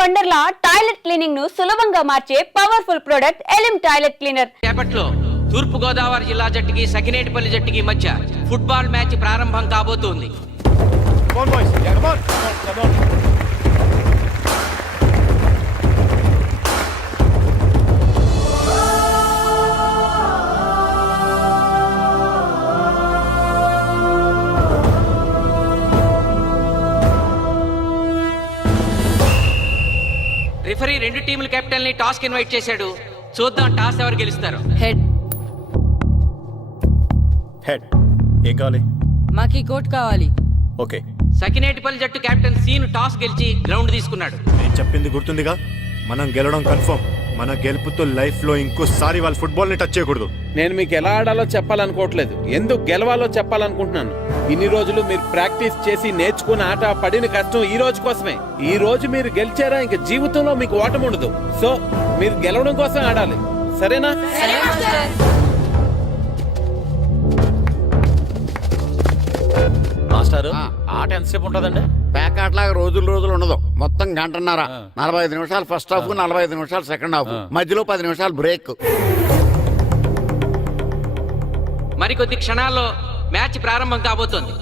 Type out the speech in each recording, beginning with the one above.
Wonderla toilet cleaning ను సులభంగా మార్చే పవర్ఫుల్ ప్రొడక్ట్ ఎలిమ్ టాయిలెట్ క్లీనర్. రేపట్లో తూర్పు గోదావరి జిల్లా జట్టుకి సకినేటిపల్లి జట్టుకి మధ్య ఫుట్బాల్ మ్యాచ్ ప్రారంభం కాబోతోంది. రిఫరీ రెండు టీముల కెప్టెన్ ని టాస్ కి ఇన్వైట్ చేశాడు. చూద్దాం టాస్ ఎవరు గెలుస్తారు. హెడ్. హెడ్. ఏం కావాలి? మాకీ కోట్ కావాలి. ఓకే. సకినేటిపల్లి జట్టు కెప్టెన్ సీన్ టాస్ గెలిచి గ్రౌండ్ తీసుకున్నాడు. నేను చెప్పింది గుర్తుందిగా, మనం గెలవడం కన్ఫర్మ్. మన గెలుపుతో లైఫ్ లో ఇంకోసారి వాళ్ళ ఫుట్బాల్ ని టచ్ చేయకూడదు. నేను మీకు ఎలా ఆడాలో చెప్పాలనుకోవట్లేదు, ఎందుకు గెలవాలో చెప్పాలనుకుంటున్నాను. ఇన్ని రోజులు మీరు ప్రాక్టీస్ చేసి నేర్చుకున్న ఆట పడిన కష్టం ఈ రోజు కోసమే. ఈ రోజు మీరు గెలిచారా ఇంక జీవితంలో మీకు ఓటమి ఉండదు. సో మీరు గెలవడం కోసం ఆడాలి, సరేనా? మాస్టారు, ఆట ఎంతసేపు ఉంటుందండి? పేకాట్లాగా రోజులు ఉండదు, మొత్తం గంటన్నర. 45 నిమిషాలు ఫస్ట్ హాఫ్, 45 నిమిషాలు సెకండ్ హాఫ్, మధ్యలో 10 నిమిషాలు బ్రేక్. మరికొద్ది క్షణాల్లో మ్యాచ్ ప్రారంభం కాబోతోంది.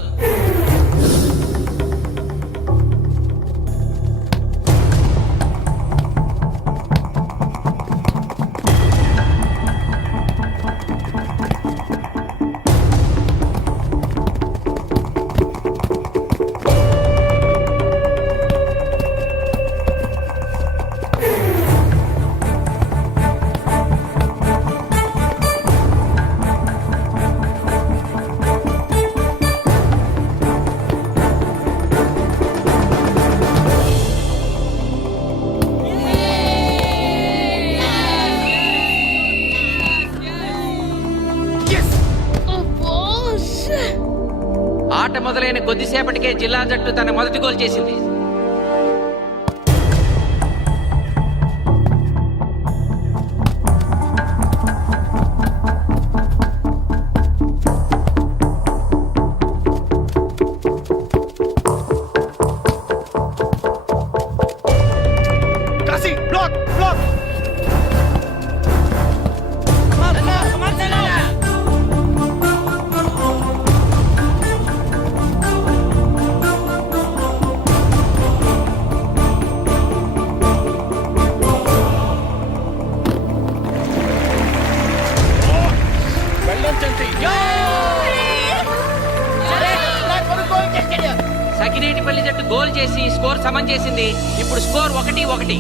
ఆట మొదలైన కొద్దిసేపటికే జిల్లా జట్టు తన మొదటి గోల్ చేసింది. సకినేటిపల్లి జట్టు గోల్ చేసి స్కోర్ సమం చేసింది. ఇప్పుడు స్కోర్ 1-1.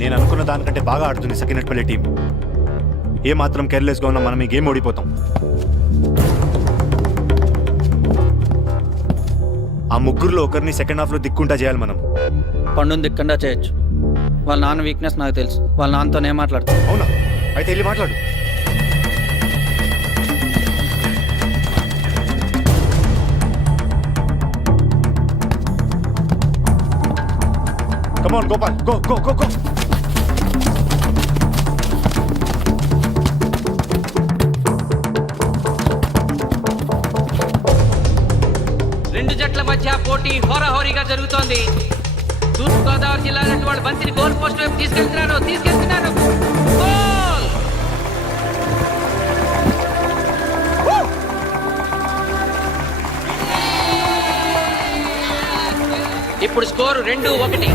నేను అనుకున్న దానికంటే బాగా ఆడుతుంది సకినేటిపల్లి టీం. ఏ మాత్రం కేర్లెస్ గా ఉన్నా మనం ఈ గేమ్ ఓడిపోతాం. ఆ ముగ్గురులో ఒకరిని సెకండ్ హాఫ్ లో దిక్కుంటా చేయాలి మనం. పండుని దిక్కుండా చేయొచ్చు. వాళ్ళ నాన్న వీక్నెస్ నాకు తెలుసు. వాళ్ళ నాన్నతో నేను మాట్లాడతాను. అవునా? అయితే వెళ్ళి మాట్లాడు. Come on, Gopal. Go. రెండు జట్ల మధ్య పోటీ హోరాహోరీగా జరుగుతోంది. తూర్పు గోదావరి జిల్లా జట్టు వాళ్ళు బంతిని గోల్ పోస్ట్ వైపు తీసుకెళ్తున్నారు. గోల్! ఇప్పుడు స్కోరు 2-1.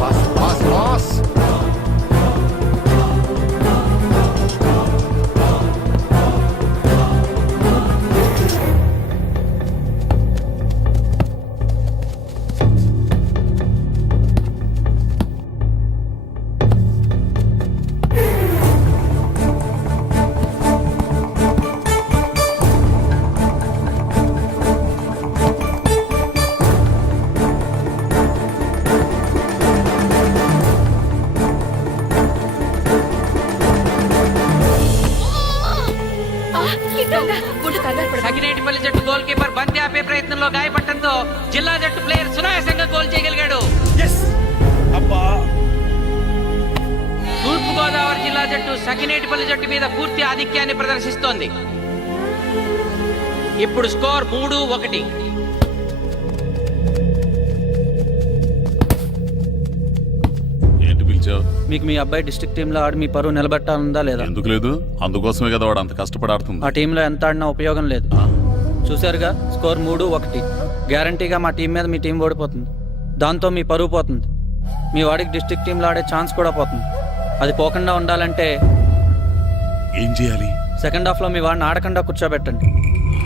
Pass. సకినేటిపల్లి జట్టు గోల్ కీపర్ బంతి ఆపే ప్రయత్నంలో గాయపడటంతో జిల్లా జట్టు ప్లేయర్ సునాయాసంగా గోల్ చేయగలిగాడు. అబ్బా జిల్లా జట్టు సకినేటిపల్లి జట్టు మీద పూర్తి ఆధిక్యాన్ని ప్రదర్శిస్తోంది. ఇప్పుడు స్కోర్ 3-1. ఏంటి పిలిచావు? మీకు మీ అబ్బాయి డిస్ట్రిక్ట్ టీంలో ఆడి మీ పరువు నిలబెట్టాలందా లేదా? ఎందుకు లేదు? అందుకోసమే కదా వాడు అంత కష్టపడి ఆడుతుంది. ఆ టీంలో ఎంత ఆడినా ఉపయోగం లేదు. చూశారుగా, స్కోర్ 3-1. గ్యారంటీగా మా టీం మీద మీ టీం ఓడిపోతుంది. దాంతో మీ పరువు పోతుంది. మీ వాడికి డిస్ట్రిక్ట్ టీంలో ఆడే ఛాన్స్ కూడా పోతుంది. అది పోకుండా ఉండాలంటే ఏం చేయాలి? సెకండ్ హాఫ్లో మీ వాడిని ఆడకుండా కూర్చోబెట్టండి.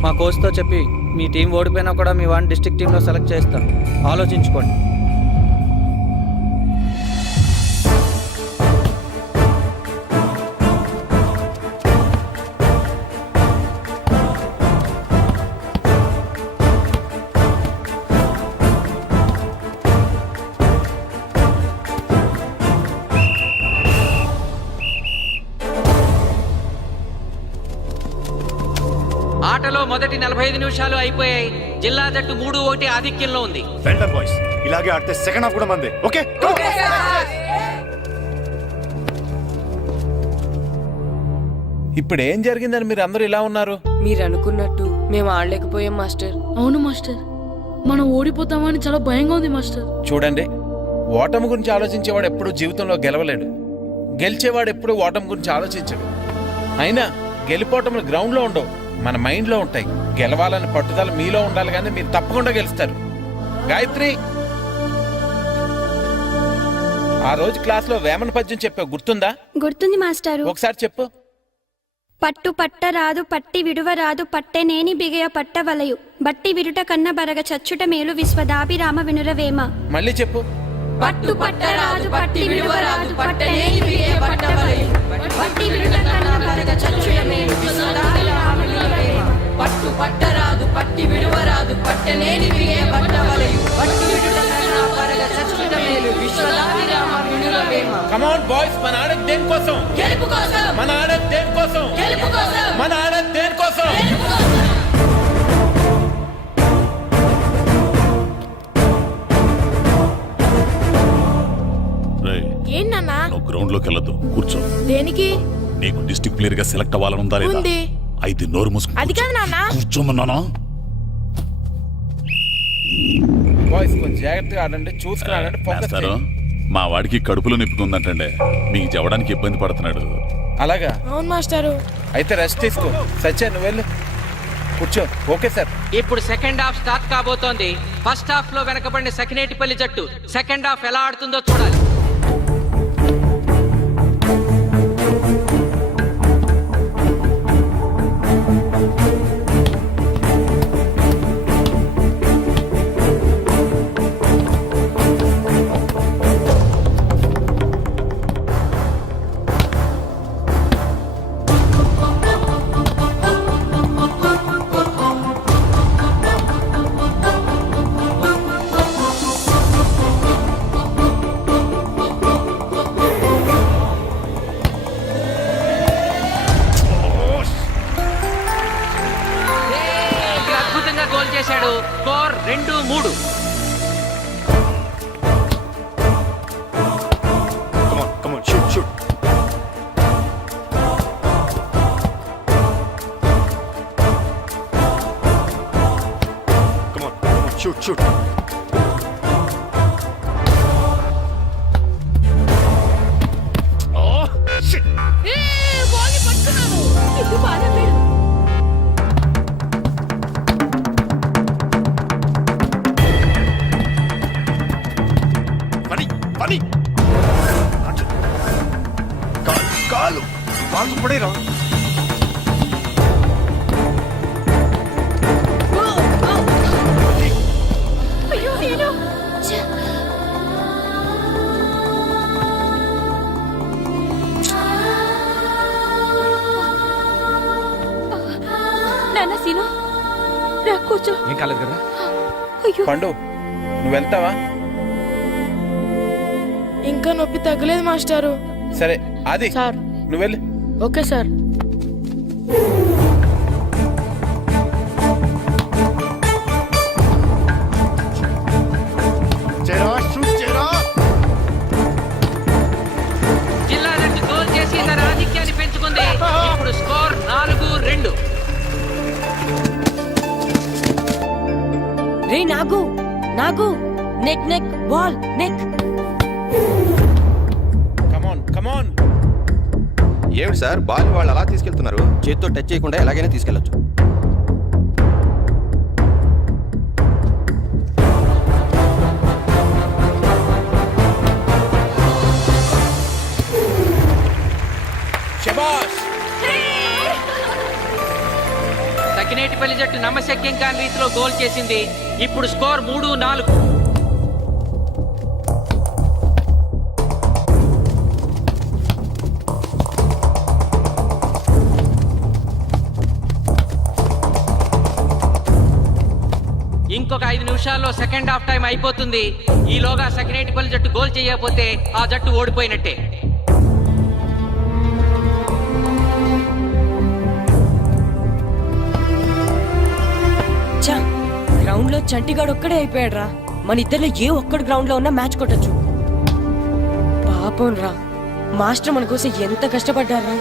మా కోచ్తో చెప్పి మీ టీం ఓడిపోయినా కూడా మీ వాడిని డిస్ట్రిక్ట్ టీంలో సెలెక్ట్ చేస్తాం. ఆలోచించుకోండి. ఆటలో మొదటి 45 నిమిషాలు అయిపోయాయి. జిల్లా జట్టు 3-1 ఆధిక్యంలో ఉంది. వెల్డన్ బాయ్స్, ఇలాగే ఆడితే సెకండ్ హాఫ్ కూడా మందే. ఓకే, ఇప్పుడు ఏం జరిగిందని మీరు అందరూ ఇలా ఉన్నారు? మీరు అనుకున్నట్టు మేము ఆడలేకపోయాం మాస్టర్. అవును మాస్టర్, మనం ఓడిపోతామని చాలా భయంగా ఉంది మాస్టర్. చూడండి, ఓటమి గురించి ఆలోచించేవాడు ఎప్పుడు జీవితంలో గెలవలేడు. గెలిచేవాడు ఎప్పుడు ఓటమి గురించి ఆలోచించడు. అయినా గెలిపోవటం గ్రౌండ్లో ఉండవు, మన మైండ్లో ఉంటాయి. గెలవాలని పట్టుదల మీలో ఉండాలి, కానీ మీరు తప్పకుండా గెలుస్తారు. గాయత్రి, ఆ రోజు క్లాస్లో వేమన పద్యం చెప్పావు, గుర్తుందా? గుర్తుంది మాస్టారు. ఒకసారి చెప్పు. పట్టు పట్టరాదు పట్టి విడువరాదు పట్టెనేని బిగయ పట్టవలయు బట్టి విరుట కన్న బరగ చచ్చుట మేలు విశ్వదాభిరామ వినురవేమ. మళ్ళీ చెప్పు. పట్టు పట్టరాదు పట్టి విడువరాదు పట్టనేని బిగయ పట్టవలయు బట్టి విరుట కన్న బరగ చచ్చుట మేలు విశ్వదాభిరామ వినురవేమ. పట్టు పట్టరాదు పట్టి విడువరాదు పట్టనేని బిగయ పట్టవలయు బట్టి విడుట కన్న బరగ చచ్చుట మేలు విశ్వదాభిరామ వినురవేమ. కమ్ ఆన్ బాయ్స్, మన ఆడేది దేనికోసం? గెలుపు కోసం. మన ఆడేది దేనికోసం? గెలుపు కోసం. మన ఆడేది దేనికోసం? రేయ్, ఏంటన్నా? నువ్వు గ్రౌండ్ లోకి వెళ్ళొద్దు, కూర్చో. దేనికి? నీకు డిస్ట్రిక్ట్ ప్లేయర్ గా సెలెక్ట్ అవ్వాలనుందా లేదా? ఉంది. అయితే నోరు మూసుకుని అది కాదు నాన్న. కూర్చోమన్నానా? బాయ్స్ కొంచెం జాగ్రత్తగా ఆడండి, చూసుకుని ఆడండి, ఫోకస్ మాస్టారు, చేయండి. మా వాడికి కడుపులో నొప్పికుందంటండే, మీకు చెప్పడానికి ఇబ్బంది పడుతున్నాడు. అలాగా? అవును మాస్టారు. అయితే రెస్ట్ తీసుకో. సత్య, నువ్వు వెళ్ళు, కూర్చో. Okay sir. ఇప్పుడు సెకండ్ హాఫ్ స్టార్ట్ కాబోతోంది. ఫస్ట్ హాఫ్ లో వెనకబడిన సకినేటిపల్లి జట్టు సెకండ్ హాఫ్ ఎలా ఆడుతుందో చూడాలి. అద్భుతంగా గోల్ చేశాడు. Score 2-3. Come on, shoot. Come on, shoot. Oh, shit. ఇది బాగా లేదు. Funny. కాలు పడేరా. అయ్యో నేను. నాన్న సీను, రా కూర్చో. ఏం కాలేదు కదా? అయ్యో, పండు, నువ్వు వెళ్తావా? ఇంకా నొప్పి తగ్గలేదు మాస్టారు. సరే, ఆది సార్. నువ్వు వెళ్ళు. Okay sir. shoot. జిల్లా జట్టు గోల్ చేసి తన రే నాగు నాగు నెక్ నెక్ బాల్ నెక్. కమాన్ కమాన్. ఏమిటి సార్ బాల్ వాళ్ళు అలా తీసుకెళ్తున్నారు? చేత్తో టచ్ చేయకుండా ఎలాగైనా తీసుకెళ్లొచ్చు. శబాష్. సకినేటిపల్లి జట్టు నమ్మశక్యం కాని రీతిలో గోల్ చేసింది. ఇప్పుడు స్కోర్ 3-4. ఇంకొక 5 నిమిషాల్లో సెకండ్ హాఫ్ టైం అయిపోతుంది. ఈలోగా సకినేటిపల్లి జట్టు గోల్ చేయకపోతే ఆ జట్టు ఓడిపోయినట్టే. గ్రౌండ్ లో చంటిగాడు ఒక్కడే అయిపోయాడు రా. మన ఇద్దరిలో ఏ ఒక్కడు గ్రౌండ్ లో ఉన్నా మ్యాచ్ కొట్టచ్చు. పాపం రా, మాస్టర్ మన కోసం ఎంత కష్టపడ్డారా.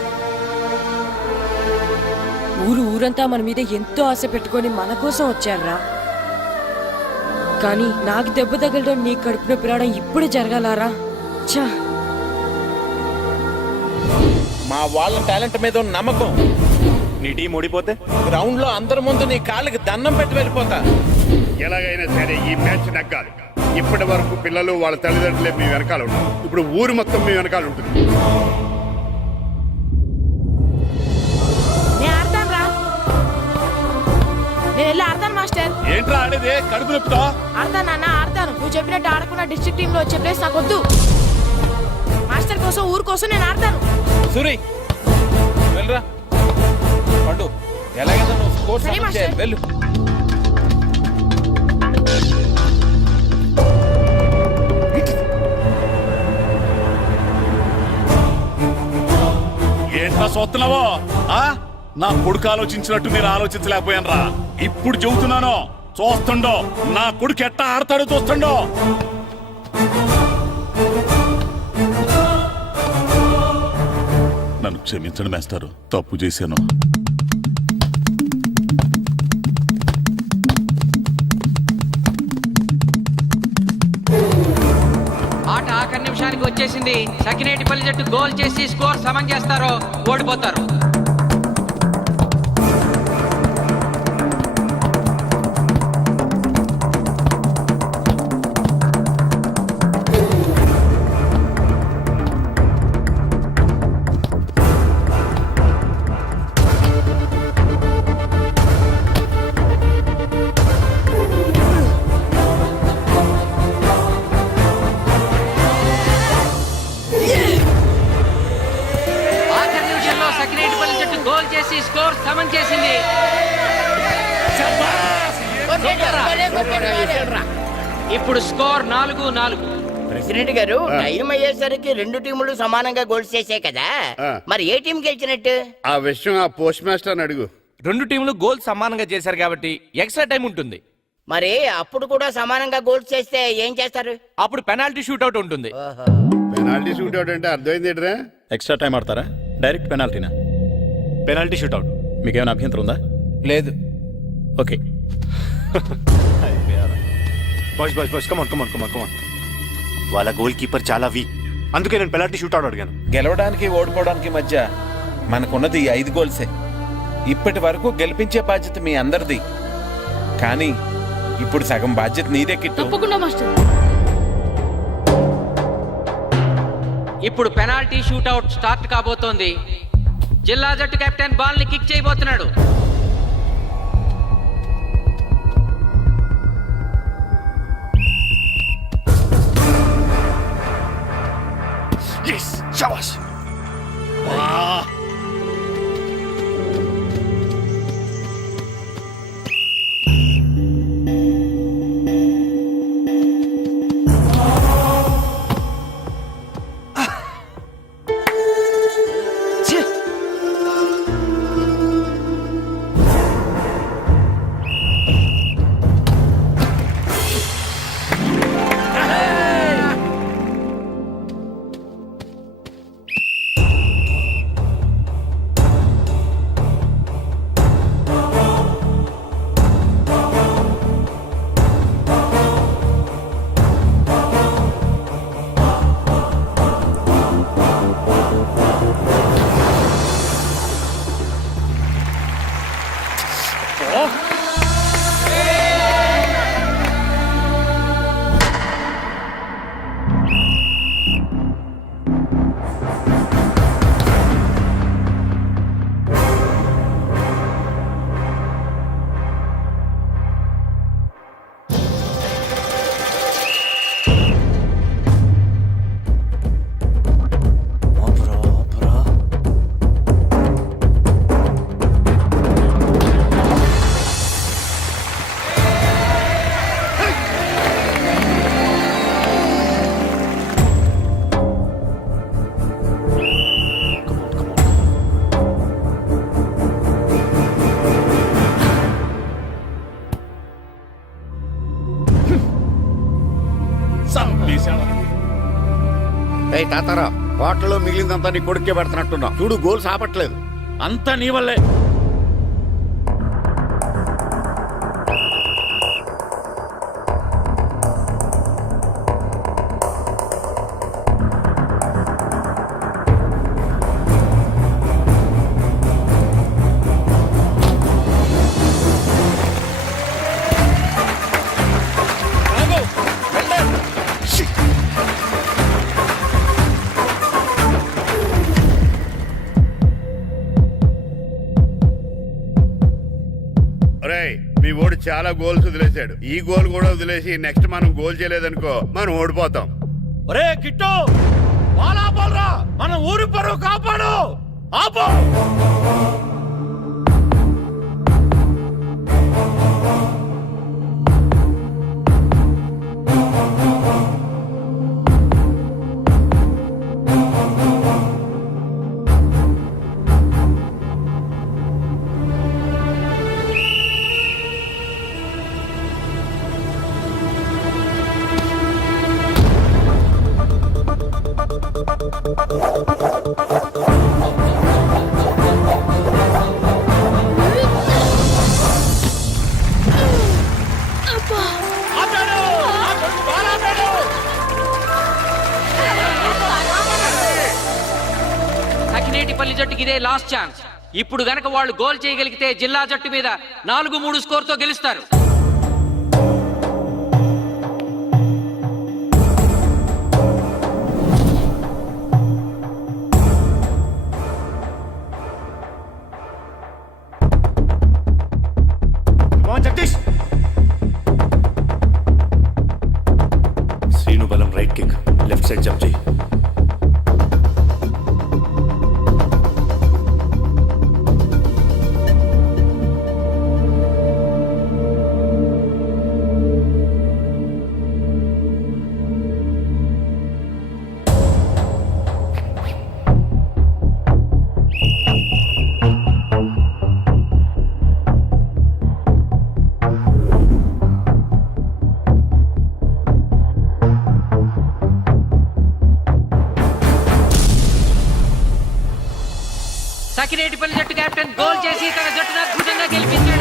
ఊరంతా మన మీద ఎంతో ఆశ పెట్టుకొని మన కోసం వచ్చారా. కానీ నాకు దెబ్బ తగలడం, నీ కడుపు నొప్పి రావడం ఇప్పుడే జరగాలారా. ఛా, మా వాళ్ళ టాలెంట్ మీద ఉన్న నమ్మకం. నీ టీం ఓడిపోతే గ్రౌండ్ లో అందరి ముందు నీ కాళ్ళకి దండం పెట్టి వెళ్ళిపోతా. ఎలాగైనా సరే ఈ మ్యాచ్ నెగ్గాలి. ఇప్పటి వరకు పిల్లలు వాళ్ళ తల్లిదండ్రులే మీ వెనకాల ఉంటారు. ఇప్పుడు ఊరు మొత్తం మీ వెనకాల ఉంటుంది. నేను వెళ్ళి ఆడతాను మాస్టర్. ఏంట్రా ఆడేది? కడుపు నొప్పితో ఆడతాను నాన్న, ఆడతాను. నువ్వు చెప్పినట్టు ఆడకుండా డిస్ట్రిక్ట్ టీమ్ లో వచ్చే ప్లేస్ నాకు వద్దు. మాస్టర్ కోసం, ఊరు కోసం నేను ఆడతాను. సూరి వెళ్ళరా. పండు ఎలాగైనా నువ్వు స్కోర్ సరే సమన్ మాస్టర్. చేయాలి. వెళ్ళు. ఏంట్రా చూస్తున్నావో? నా కొడుకు ఆలోచించినట్టు నేను ఆలోచించలేకపోయాను రా. ఇప్పుడు చెబుతున్నాను, చూస్తుండో నా కొడుకు ఎట్టా ఆడతాడో చూస్తుండో. నన్ను క్షమించండి మేస్టారు, తప్పు చేశాను. ఆట ఆఖరి నిమిషానికి వచ్చేసింది. సకినేటిపల్లి జట్టు గోల్ చేసి స్కోర్ సమం చేస్తారో ఓడిపోతారు. ఆఖరి నిమిషంలో సకినేటిపల్లి జట్టు గోల్ చేసి స్కోర్ సమం చేసింది. ఇప్పుడు స్కోర్ 4-4. ప్రెసిడెంట్ గారు, టైం అయ్యేసరికి రెండు టీములు సమానంగా గోల్స్ చేసే కదా, మరి ఏ టీం గెలిచినట్టు? ఆ విషయం ఆ పోస్ట్ మాస్టర్ అడుగు. రెండు టీంలు గోల్ సమానంగా చేశారు కాబట్టి ఎక్స్ట్రా టైం ఉంటుంది. మరి అప్పుడు కూడా సమానంగా గోల్స్ చేస్తే ఏం చేస్తారు? అప్పుడు పెనాల్టీ షూట్అవుట్ ఉంటుంది. పెనాల్టీ షూట్ అవుట్ అంటే అర్థమైంది ఏంట్రా? ఎక్స్ట్రా టైం ఆడతారా, డైరెక్ట్ పెనాల్టీనా? Penalty shootout. మీకేమైనా అభ్యంతరం ఉందా? లేదు. Okay. Boys boys boys come on come on come on come on. వాళ్ళ గోల్ కీపర్ చాలా వీక్, అందుకే నేను పెనాల్టీ షూట్అవుట్ అడిగాను. గెలవడానికి ఓడిపోవడానికి మధ్య మనకున్నది 5 గోల్సే. ఇప్పటి వరకు గెలిపించే బాధ్యత మీ అందరిది. కానీ ఇప్పుడు సగం బాధ్యత నీదే కిట్టు. తప్పకుండా మాస్టర్. ఇప్పుడు పెనాల్టీ షూట్అవుట్ స్టార్ట్ కాబోతోంది. జిల్లా జట్టు కెప్టెన్ బాల్ ని కిక్ చేయబోతున్నాడు. Yes, shabash. తాతారా హోటల్లో మిగిలిందంతా నీ కొడుకే పెడుతున్నట్టున్నా చూడు గోల్స్ ఆపట్లేదు. అంతా నీ వల్లే. ఒరేయ్ మీ ఓడి చాలా గోల్స్ వదిలేశాడు. ఈ గోల్ కూడా వదిలేసి నెక్స్ట్ మనం గోల్ చేయలేదనుకో మనం ఓడిపోతాం. ఒరే కిట్టు, బాల్ ఆపాలరా, మన ఊరి పరువు కాపాడు. ఆపు. సకినేటిపల్లి జట్టుకి ఇదే లాస్ట్ ఛాన్స్. ఇప్పుడు గనక వాళ్ళు గోల్ చేయగలిగితే జిల్లా జట్టు మీద 4-3 స్కోర్తో గెలుస్తారు. జగదీష్, శ్రీను బలం right kick, left side jump చేయి. సకినేటిపల్లి జట్టు కెప్టెన్ గోల్ చేసి తన జట్టును అద్భుతంగా గెలిపించాడు.